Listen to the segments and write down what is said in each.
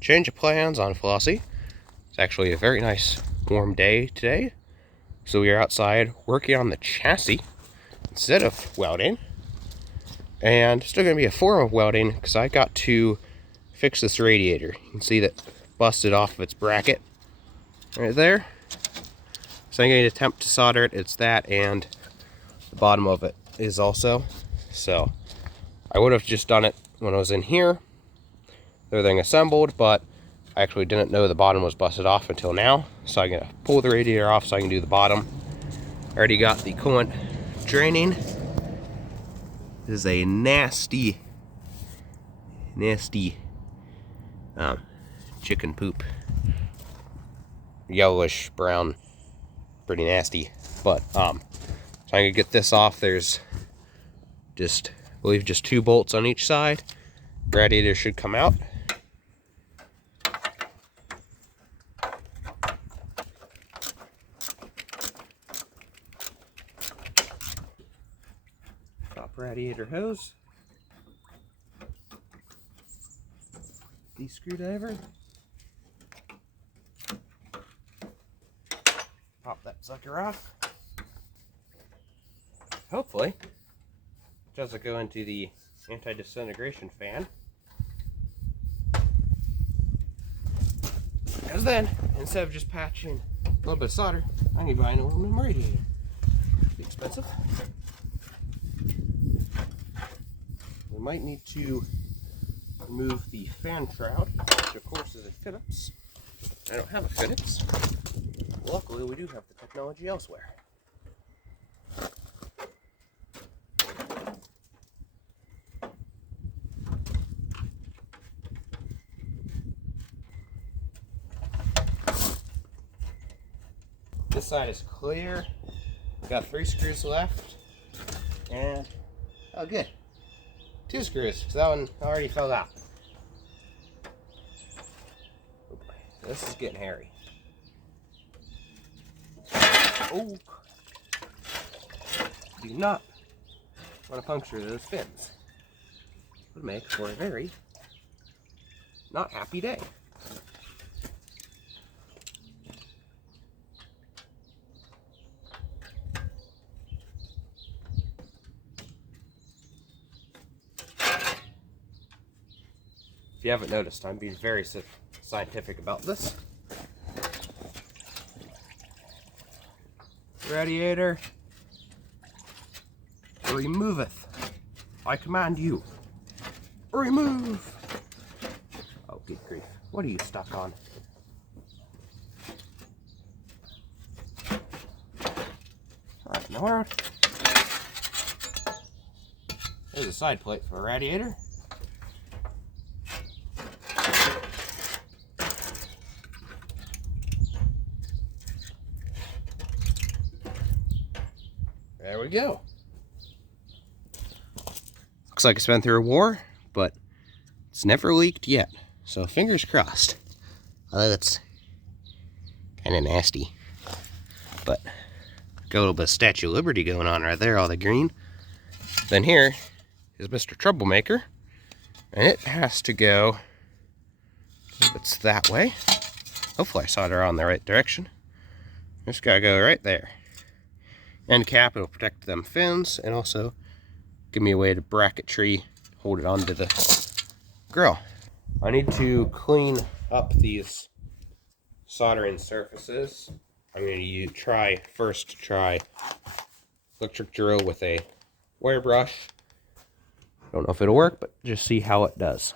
Change of plans on Flossie. It's actually a very nice warm day today. So we are outside working on the chassis instead of welding. And still going to be a form of welding because I got to fix this radiator. You can see that busted off of its bracket right there. So I'm going to attempt to solder it. It's that, and the bottom of it is also. So I would have just done it when I was in here, everything assembled, but I actually didn't know the bottom was busted off until now. So I'm going to pull the radiator off so I can do the bottom. I already got the coolant draining. This is a nasty chicken poop. Yellowish brown, pretty nasty. But so I'm gonna get this off. There's just, I believe, just 2 bolts on each side. Radiator should come out. Top radiator hose. The screwdriver. Pop that sucker off. Hopefully it doesn't go into the anti-disintegration fan. Because then, instead of just patching a little bit of solder, I need to buy an aluminum radiator. It'd be expensive. We might need to remove the fan shroud, which of course is a Phillips. I don't have a Phillips. Luckily, we do have the technology elsewhere. This side is clear. Got 3 screws left. And, oh good, 2 screws, because that one already fell out. This is getting hairy. Oh, do not want to puncture those fins. Would make for a very not happy day. If you haven't noticed, I'm being very scientific about this. Radiator removeth. I command you. Remove. Oh, good grief. What are you stuck on? Alright, in the world. There's a side plate for a radiator. There we go. Looks like it's been through a war, but it's never leaked yet. So fingers crossed. Although it's kind of nasty. But got a little bit of Statue of Liberty going on right there, all the green. Then here is Mr. Troublemaker. And it has to go, if it's that way. Hopefully I solder on the right direction. Just gotta go right there. End cap, it'll protect them fins and also give me a way to bracketry, hold it onto the grill. I need to clean up these soldering surfaces. I'm going to try electric drill with a wire brush. Don't know if it'll work, but just see how it does.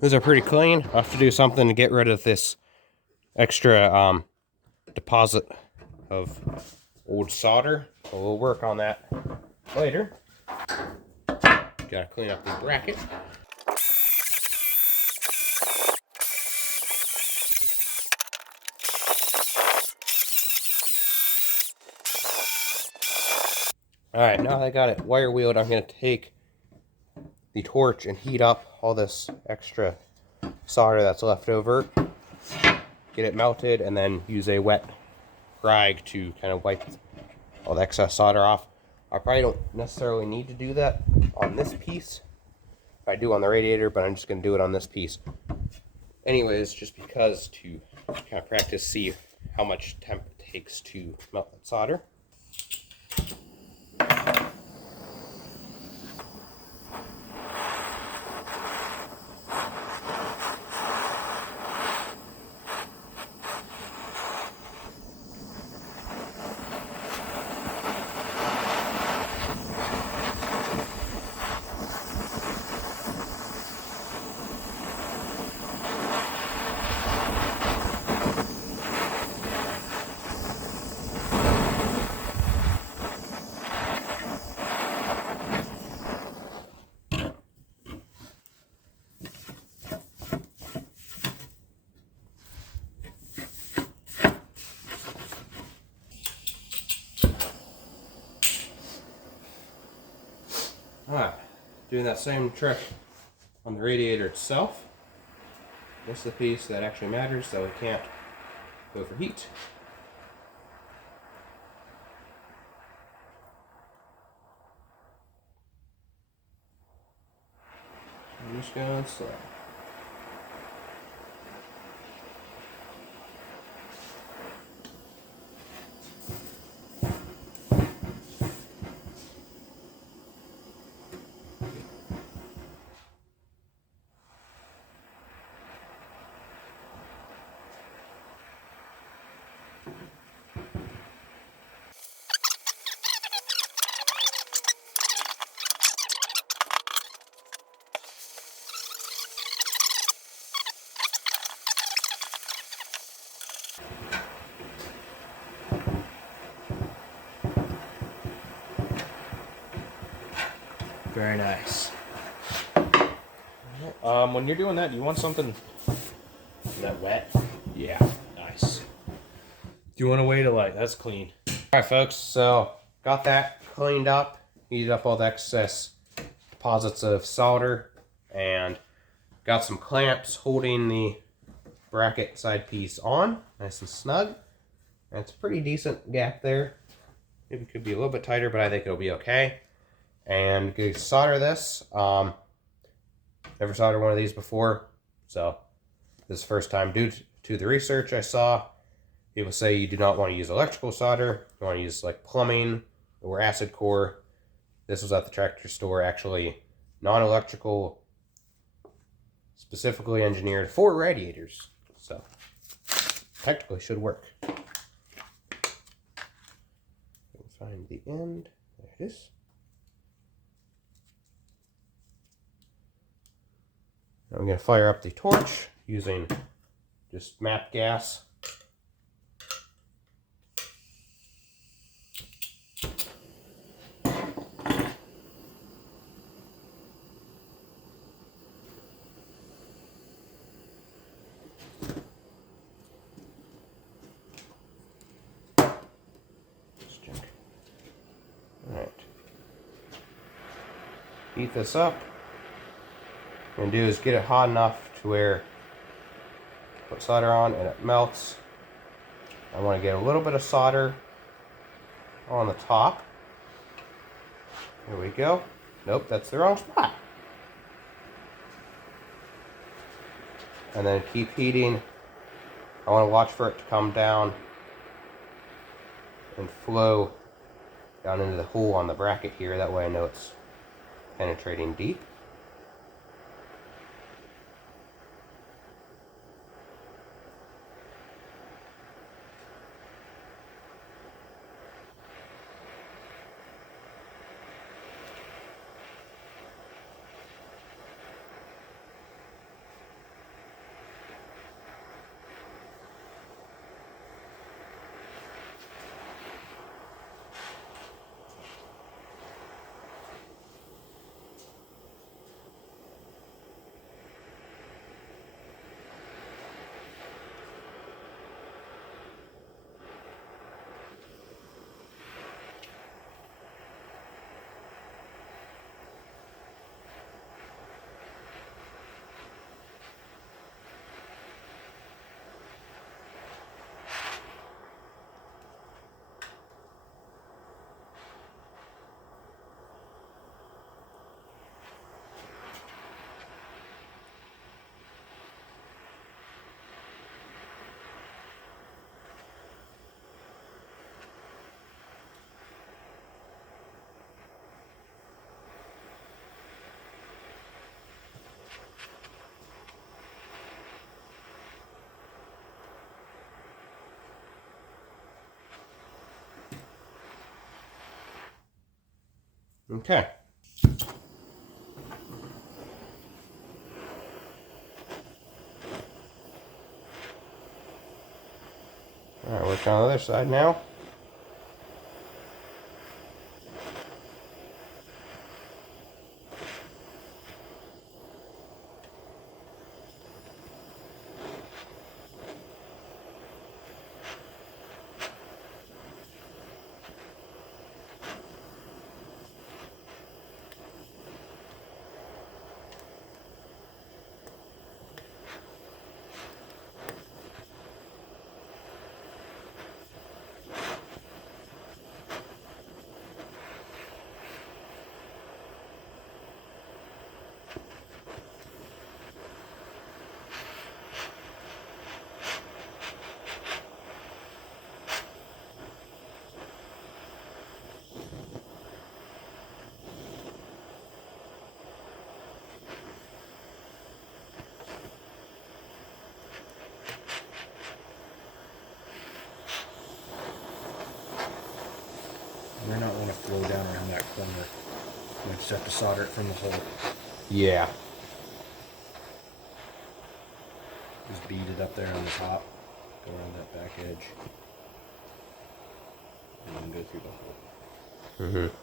These are pretty clean. I'll have to do something to get rid of this extra deposit of old solder. So we'll work on that later. Gotta clean up the bracket. Alright, now that I got it wire wheeled, I'm going to take the torch and heat up all this extra solder that's left over, get it melted, and then use a wet rag to kind of wipe all the excess solder off. I probably don't necessarily need to do that on this piece. I do on the radiator, but I'm just going to do it on this piece. Anyways, just because to kind of practice, see how much temp it takes to melt that solder. Doing that same trick on the radiator itself. This is the piece that actually matters, so it can't overheat. I'm just going slow. Very nice. When you're doing that, do you want something that wet? Yeah, nice. Do you want a way to that's clean. Alright folks, so got that cleaned up, heated up all the excess deposits of solder, and got some clamps holding the bracket side piece on, nice and snug. And it's a pretty decent gap there. Maybe it could be a little bit tighter, but I think it'll be okay. And going to solder this. Never soldered one of these before, so this is the first time. Due to the research I saw, people say you do not want to use electrical solder. You want to use like plumbing or acid core. This was at the tractor store, actually non-electrical, specifically engineered for radiators. So technically should work. Find the end. There it is. I'm going to fire up the torch using just MAP gas. Alright. Heat this up. What I'm going to do is get it hot enough to where put solder on and it melts. I want to get a little bit of solder on the top. There we go. Nope, that's the wrong spot. And then keep heating. I want to watch for it to come down and flow down into the hole on the bracket here. That way I know it's penetrating deep. Okay. Alright, work on the other side now. We're not want to flow down around that corner. We just have to solder it from the hole. Yeah. Just bead it up there on the top. Go around that back edge. And then go through the hole. Mm-hmm.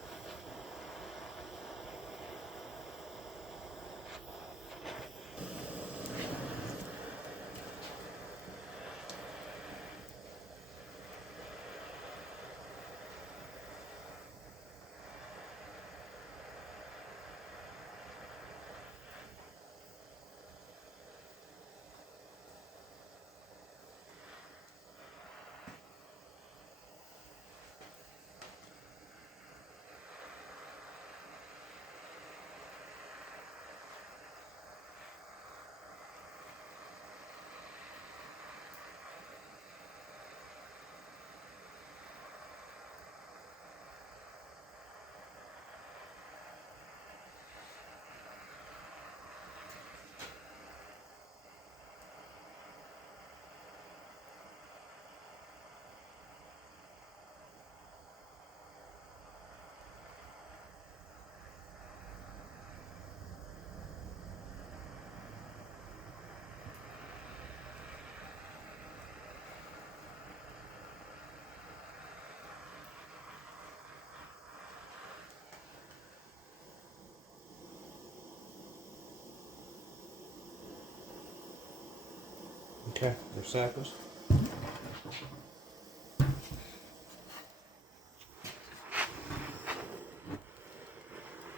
Okay, there's samples.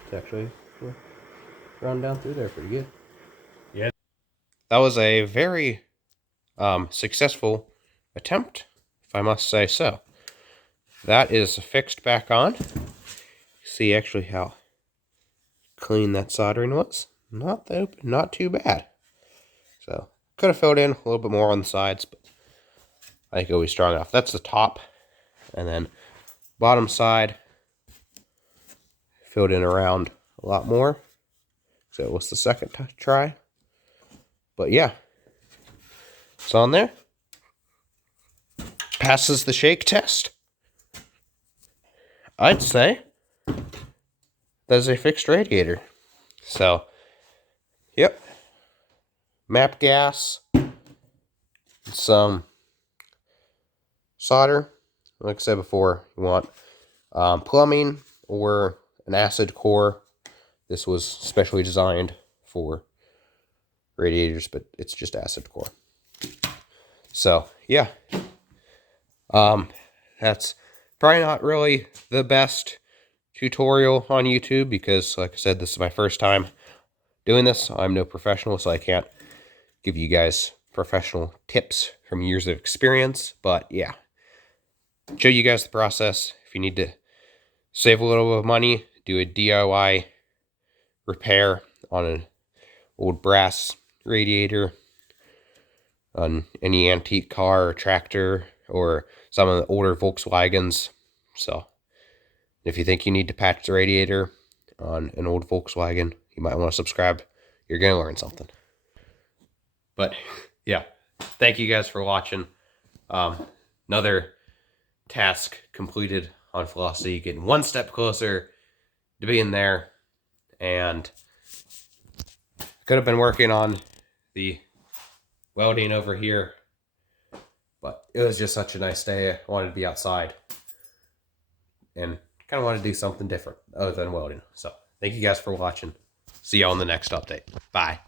It's actually run down through there pretty good. Yeah. That was a very successful attempt, if I must say so. That is fixed back on. See actually how clean that soldering was. Not too bad. So could have filled in a little bit more on the sides, but I think it'll be strong enough. That's the top, and then bottom side filled in around a lot more. So it was the second try. But yeah, it's on there. Passes the shake test. I'd say that's a fixed radiator. So, yep. Map gas, some solder. Like I said before, you want plumbing or an acid core. This was specially designed for radiators, but it's just acid core. So, yeah. That's probably not really the best tutorial on YouTube because, like I said, this is my first time doing this. I'm no professional, so I can't give you guys professional tips from years of experience. But yeah, show you guys the process. If you need to save a little bit of money, do a DIY repair on an old brass radiator, on any antique car or tractor, or some of the older Volkswagens. So if you think you need to patch the radiator on an old Volkswagen, you might want to subscribe. You're going to learn something. But yeah, thank you guys for watching. Another task completed on Velocity, getting one step closer to be in there, and could have been working on the welding over here, but it was just such a nice day. I wanted to be outside and kind of wanted to do something different other than welding. So thank you guys for watching. See you on the next update. Bye.